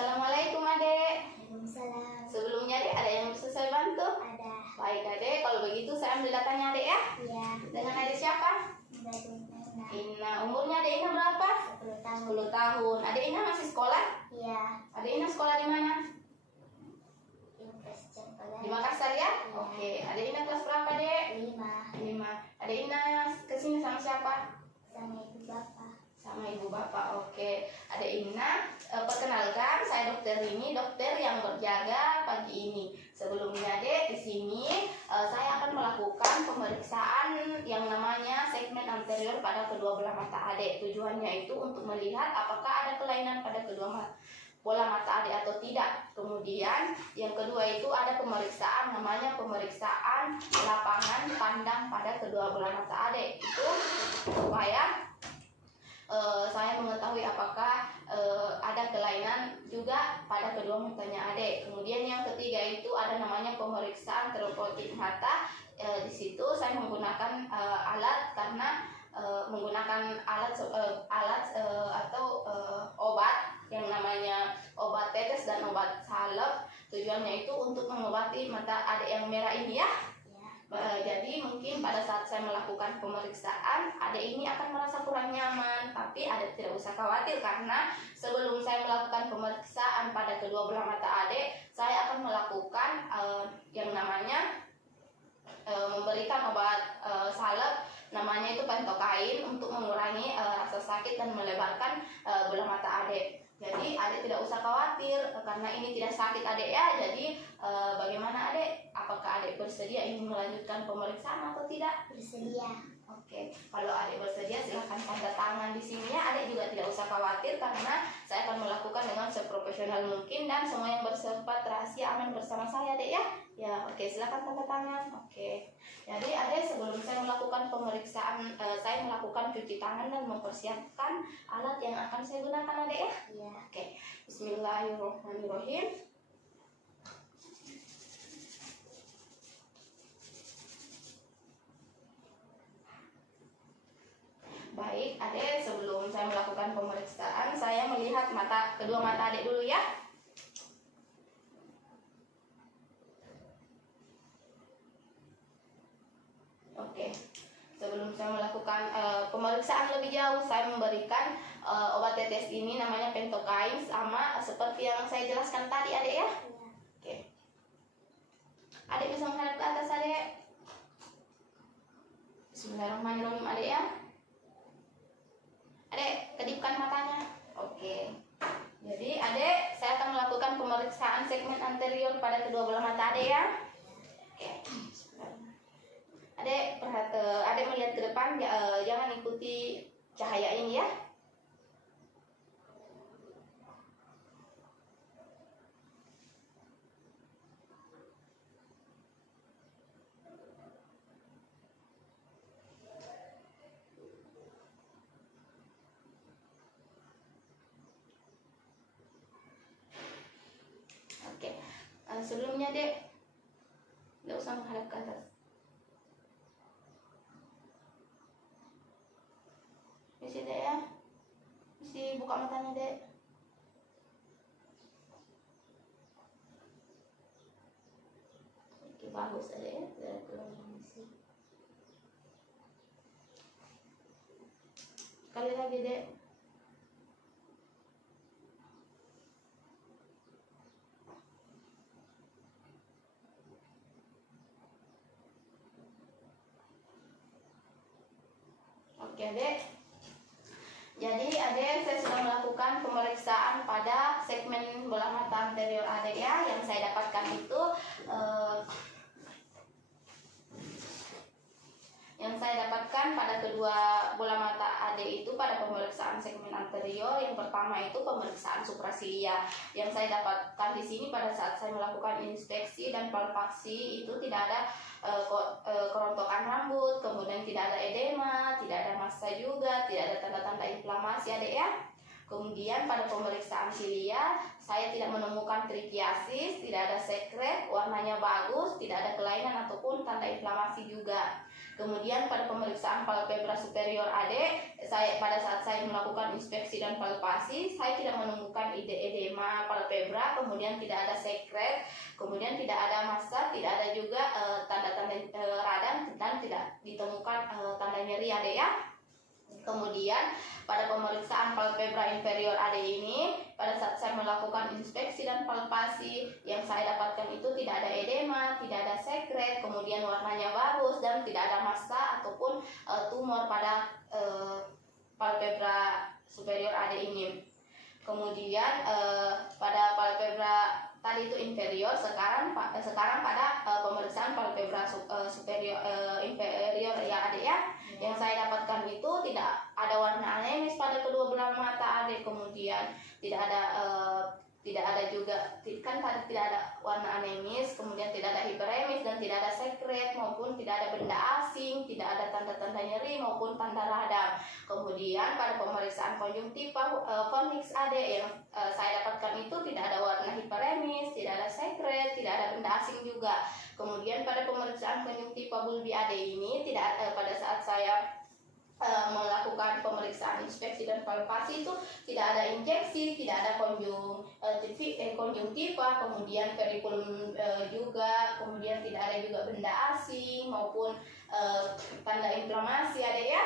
Assalamualaikum adek. Waalaikumsalam. Sebelumnya adek ada yang bisa saya bantu? Ada. Baik adek, kalau begitu saya ambil datanya adek ya. Iya. Dengan adek siapa? Ina. Umurnya adek Ina berapa? 10 tahun. 10 tahun. Adek Ina masih sekolah? Iya. Adek Ina sekolah di mana? Di Makassar ya? Iya. Oke. Adek Ina kelas berapa dek? 5. 5. Adek Ina kesini sama siapa? Sama ibu bapak. Sama ibu bapak. Oke. Adek Ina, perkenalkan saya dokter ini, dokter yang berjaga pagi ini. Sebelumnya dek, di sini saya akan melakukan pemeriksaan yang namanya segmen anterior pada kedua belah mata adek. Tujuannya itu untuk melihat apakah ada kelainan pada kedua bola mata adek atau tidak. Kemudian yang kedua itu ada pemeriksaan namanya pemeriksaan lapangan pandang pada kedua bola mata adek. Itu supaya saya mengetahui apakah ada kelainan juga pada kedua matanya adek. Kemudian yang ketiga itu ada namanya pemeriksaan terapeutik mata. Di situ saya menggunakan alat karena menggunakan alat atau obat yang namanya obat tetes dan obat salep. Tujuannya itu untuk mengobati mata adek yang merah ini ya. Jadi mungkin pada saat saya melakukan pemeriksaan adek ini akan merasa kurang nyaman, tapi adek tidak usah khawatir karena sebelum saya melakukan pemeriksaan pada kedua belah mata adek, saya akan melakukan yang namanya memberikan obat salep namanya itu pentokain untuk mengurangi rasa sakit dan melebarkan belah mata adek. Jadi adek tidak usah khawatir karena ini tidak sakit adek ya. Jadi bagaimana adek? Apakah adek bersedia ingin melanjutkan pemeriksaan atau tidak? Bersedia. Oke, kalau adek bersedia silahkan tanda tangan di sini ya. Adek juga tidak usah khawatir karena saya akan melakukan dengan seprofesional mungkin dan semua yang bersifat rahasia aman bersama saya adek ya. Ya, oke, silahkan tanda tangan. Oke. Jadi adek sebelum saya melakukan pemeriksaan, saya melakukan cuci tangan dan mempersiapkan alat yang akan saya gunakan adek ya. Iya. Oke, Bismillahirrahmanirrahim. Baik, adek, sebelum saya melakukan pemeriksaan, saya melihat kedua mata adek dulu ya. Oke, sebelum saya melakukan pemeriksaan lebih jauh, saya memberikan obat tetes ini namanya pentokain sama seperti yang saya jelaskan tadi adek ya. Oke, adek bisa menghadap ke atas adek. Bismillahirrahmanirrahim adek ya. Adek, kedipkan matanya. Oke. Jadi adek, saya akan melakukan pemeriksaan segmen anterior pada kedua belah mata adek ya. Oke. Adek, adek melihat ke depan, jangan ikuti cahaya ini ya. Oke, sebelumnya dek, nggak usah menghadap ke atas. Misi dek ya, misi buka matanya dek. Oke, bagus adek ya, dari keluar misi. Sekali lagi dek. Oke adek. Jadi adek, saya sudah melakukan pemeriksaan pada segmen bola mata anterior adek ya. Yang saya dapatkan itu pada kedua bola mata adek itu pada pemeriksaan segmen anterior. Yang pertama itu pemeriksaan suprasilia. Yang saya dapatkan di sini pada saat saya melakukan inspeksi dan palpasi itu tidak ada kerontokan rambut, kemudian tidak ada edema, tidak ada massa juga, tidak ada tanda-tanda inflamasi adek ya. Kemudian pada pemeriksaan silia saya tidak menemukan trichiasis, tidak ada sekret, warnanya bagus, tidak ada kelainan ataupun tanda inflamasi juga. Kemudian pada pemeriksaan palpebra superior AD, pada saat saya melakukan inspeksi dan palpasi, saya tidak menemukan edema palpebra, kemudian tidak ada sekret, kemudian tidak ada massa, tidak ada juga tanda-tanda radang, dan tidak ditemukan tanda nyeri AD ya. Kemudian pada pemeriksaan palpebra inferior AD ini, pada saat saya melakukan inspeksi dan palpasi, yang saya dapatkan itu tidak ada edema, tidak ada sekret, kemudian warnanya bagus dan tidak ada massa ataupun tumor pada palpebra superior AD ini. Kemudian pada palpebra tadi itu inferior, sekarang pada pemeriksaan palpebra superior inferior ya AD ya. Yang saya dapatkan itu tidak ada warna anemis pada kedua belah mata AD, kemudian tidak ada juga kan tadi tidak ada warna anemis, kemudian tidak ada hiperemis dan tidak ada sekret maupun tidak ada benda asing, tidak ada tanda-tanda nyeri maupun tanda radang. Kemudian pada pemeriksaan konjungtiva Fornix AD yang saya dapatkan itu tidak ada warna hiperemis, tidak ada sekret, tidak ada benda asing juga. Kemudian pada pemeriksaan konjungtiva bulbi AD ini pada saat saya melakukan pemeriksaan inspeksi dan palpasi itu tidak ada injeksi, tidak ada konjungtiva, kemudian perikulum juga, kemudian tidak ada juga benda asing maupun tanda inflamasi ada ya.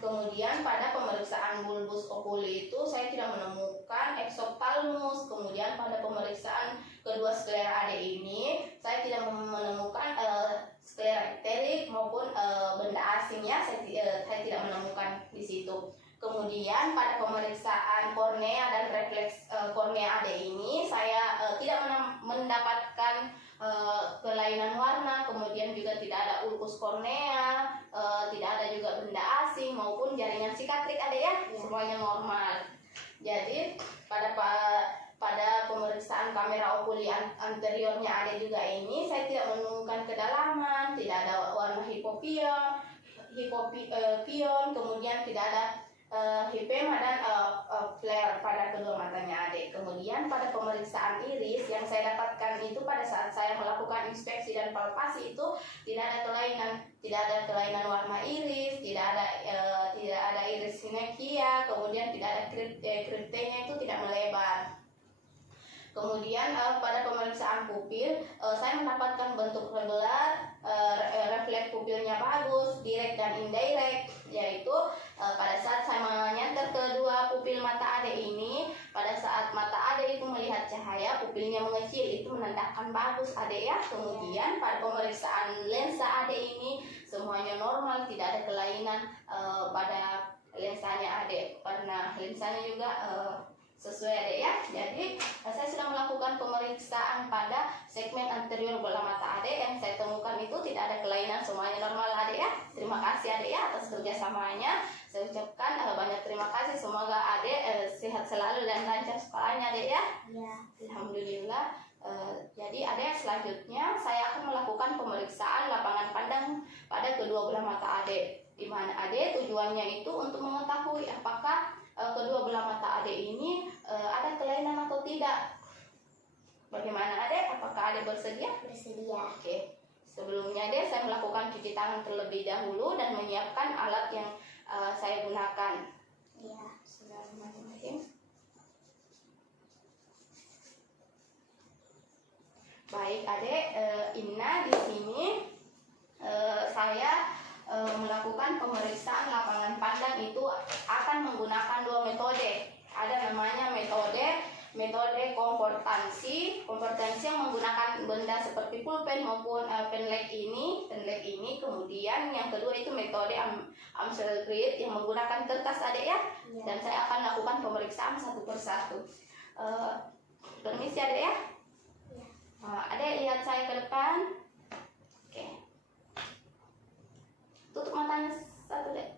Kemudian pada pemeriksaan bulbus oculi itu saya tidak menemukan exophthalmus. Kemudian pada pemeriksaan kedua sklera AD ini saya tidak menemukan sklera ekterik maupun benda asingnya, saya tidak menemukan di situ. Kemudian pada pemeriksaan kornea dan refleks kornea AD ini saya tidak mendapatkan kelainan warna, kemudian juga tidak ada ulkus kornea, tidak ada juga benda asing maupun jaringan sikatrik ada ya, semuanya normal. Jadi pada pemeriksaan kamera okuli anteriornya ada juga ini saya tidak menemukan kedalaman, tidak ada warna hipopion, kemudian tidak ada hipema dan flare pada kedua matanya adik. Kemudian pada pemeriksaan iris yang saya dapatkan itu pada saat saya melakukan inspeksi dan palpasi itu tidak ada kelainan warna iris, tidak ada iris sinekia, kemudian tidak ada kriptenya itu tidak melebar. Kemudian pada pemeriksaan pupil saya mendapatkan bentuk regular, refleks pupilnya bagus, direct dan indirect, yaitu pada saat saya menyantar kedua pupil mata ade ini, pada saat mata ade itu melihat cahaya, pupilnya mengecil, itu menandakan bagus ade ya. Kemudian pada pemeriksaan lensa ade ini semuanya normal, tidak ada kelainan pada lensanya ade, karena lensanya juga sesuai ada ya. Jadi saya sudah melakukan pemeriksaan pada segmen anterior bola mata ade, yang saya temukan itu tidak ada kelainan, semuanya normal ade ya. Terima kasih ade ya atas kerjasamanya. Saya ucapkan banyak terima kasih, semoga ade sehat selalu dan lancar sekolahnya ade ya. Alhamdulillah. Jadi ade selanjutnya saya akan melakukan pemeriksaan lapangan pandang pada kedua belah mata ade, di mana ade tujuannya itu untuk mengetahui apakah kedua belah mata ade ini ada kelainan atau tidak. Bagaimana ade? Apakah ade bersedia? Bersedia. Oke. Sebelumnya ade saya melakukan cuci tangan terlebih dahulu dan menyiapkan alat yang saya gunakan. Ya. Bismillahirrahmanirrahim. Baik ade, Inna di sini saya melakukan pemeriksaan lapangan pandang itu akan menggunakan dua metode. Ada namanya metode komportansi yang menggunakan benda seperti pulpen maupun penlek ini. Kemudian yang kedua itu metode Amsel-Grid yang menggunakan kertas adek ya. Dan saya akan lakukan pemeriksaan satu persatu. Permisi adek ya. Adek lihat saya ke depan. Oke. Tutup matanya satu dek.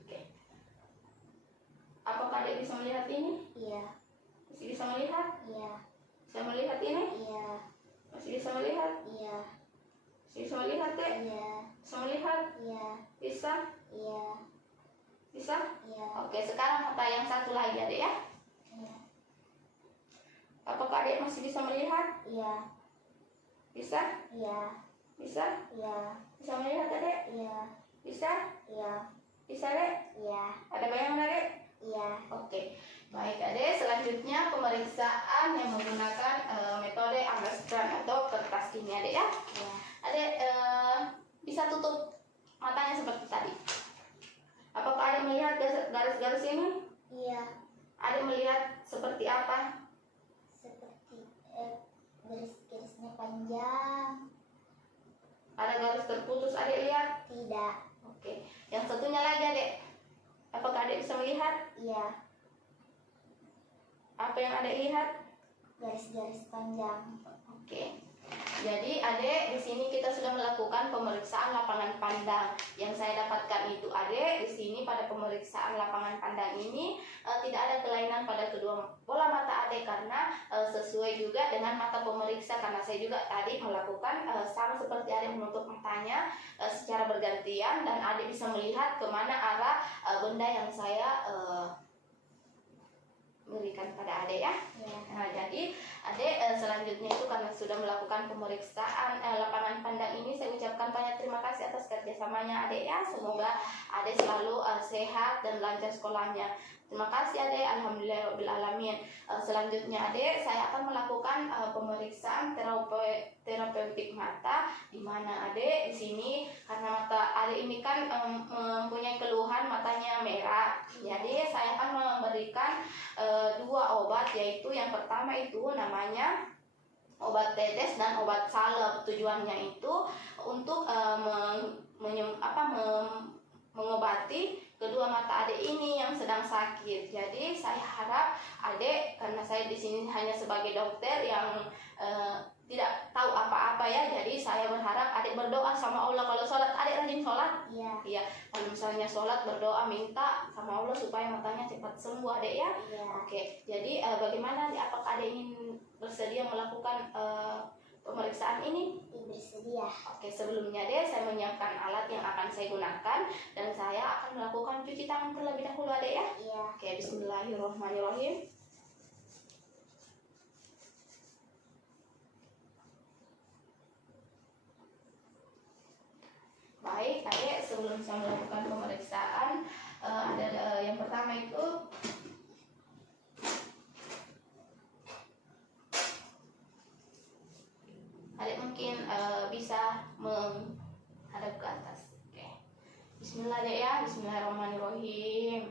Oke. Apakah adek bisa melihat ini? Iya. Masih bisa melihat? Iya. Bisa melihat ini? Iya. Masih bisa melihat? Iya. Masih bisa melihat dek? Iya. Bisa melihat? Iya. Bisa? Iya. Bisa? Iya. Oke, sekarang mata yang satu lagi adek ya. masih bisa melihat? Iya. Bisa? Iya. Bisa? Iya. Bisa melihat adek? Iya. Bisa? Iya. Bisa dek? Iya. Ada bayangan adek? Iya. Oke, baik adek. Selanjutnya pemeriksaan yang menggunakan metode Amstrad atau kertas ini adek ya. Iya. Adek bisa tutup matanya seperti tadi. Apakah adek melihat garis-garis ini? Iya. Adek melihat seperti apa? Seperti garis-garisnya panjang. Ada garis terputus adek lihat? Tidak. Oke, yang satunya lagi adek. Apakah adek bisa melihat? Iya. Apa yang adek lihat? Garis-garis panjang. Oke. Jadi adek, di sini kita sudah melakukan pemeriksaan lapangan pandang. Yang saya dapatkan itu adek, di sini pada pemeriksaan lapangan pandang ini tidak ada kelainan pada kedua bola mata adek karena sesuai juga dengan mata pemeriksa, karena saya juga tadi melakukan sama seperti adek menutup matanya secara bergantian dan adek bisa melihat kemana arah benda yang saya berikan pada adek ya. Iya. Nah, jadi adek selanjutnya itu karena sudah melakukan pemeriksaan lapangan pandang ini, saya ucapkan banyak terima kasih atas kerjasamanya adek ya. Semoga adek selalu sehat dan lancar sekolahnya. Terima kasih adek, alhamdulillahirobbilalamin. Selanjutnya adek, saya akan melakukan pemeriksaan terapeutik mata, di mana adek di sini karena mata adek ini kan mempunyai keluhan matanya merah. Jadi saya akan memberikan dua obat, yaitu yang pertama itu namanya obat tetes dan obat salep. Tujuannya itu untuk mengobati kedua mata adek ini yang sedang sakit. Jadi saya harap adek, karena saya di sini hanya sebagai dokter yang tidak tahu apa-apa ya, jadi saya berharap adek berdoa sama Allah. Kalau sholat adek rajin sholat? Iya. Iya. Kalau misalnya sholat berdoa minta sama Allah supaya matanya cepat sembuh adek ya. Iya. Oke, jadi bagaimana adek, apakah adek ingin bersedia melakukan pemeriksaan ini? Bersedia. Oke, sebelumnya deh saya menyiapkan alat yang akan saya gunakan dan saya akan melakukan cuci tangan terlebih dahulu adek ya. Iya. Oke, bismillahirrahmanirrahim. Baik adek, sebelum saya melakukan pemeriksaan ada yang pertama itu adek mungkin bisa menghadap ke atas. Oke. Bismillah adek ya, bismillahirrahmanirrahim.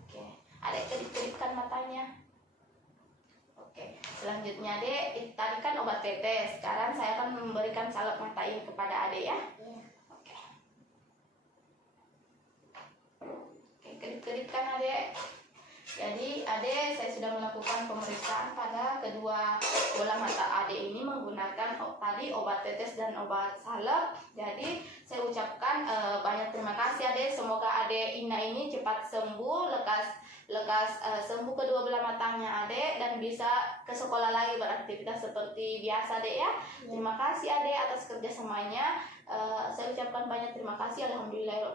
Oke, adek kedip-kedipkan matanya. Oke, selanjutnya adek, tadi kan obat tetes. Sekarang saya akan memberikan salep mata ini kepada adek ya. Iya. Oke. Oke, kedip-kedipkan adek. Jadi adek, saya sudah melakukan pemeriksaan pada kedua bola mata adek ini menggunakan tadi obat tetes dan obat salep. Jadi saya ucapkan banyak terima kasih adek. Semoga adek Ina ini cepat sembuh, lekas sembuh kedua belah matanya adek dan bisa ke sekolah lagi beraktivitas seperti biasa adek ya. Terima kasih adek atas kerjasamanya. Saya ucapkan banyak terima kasih, alhamdulillah.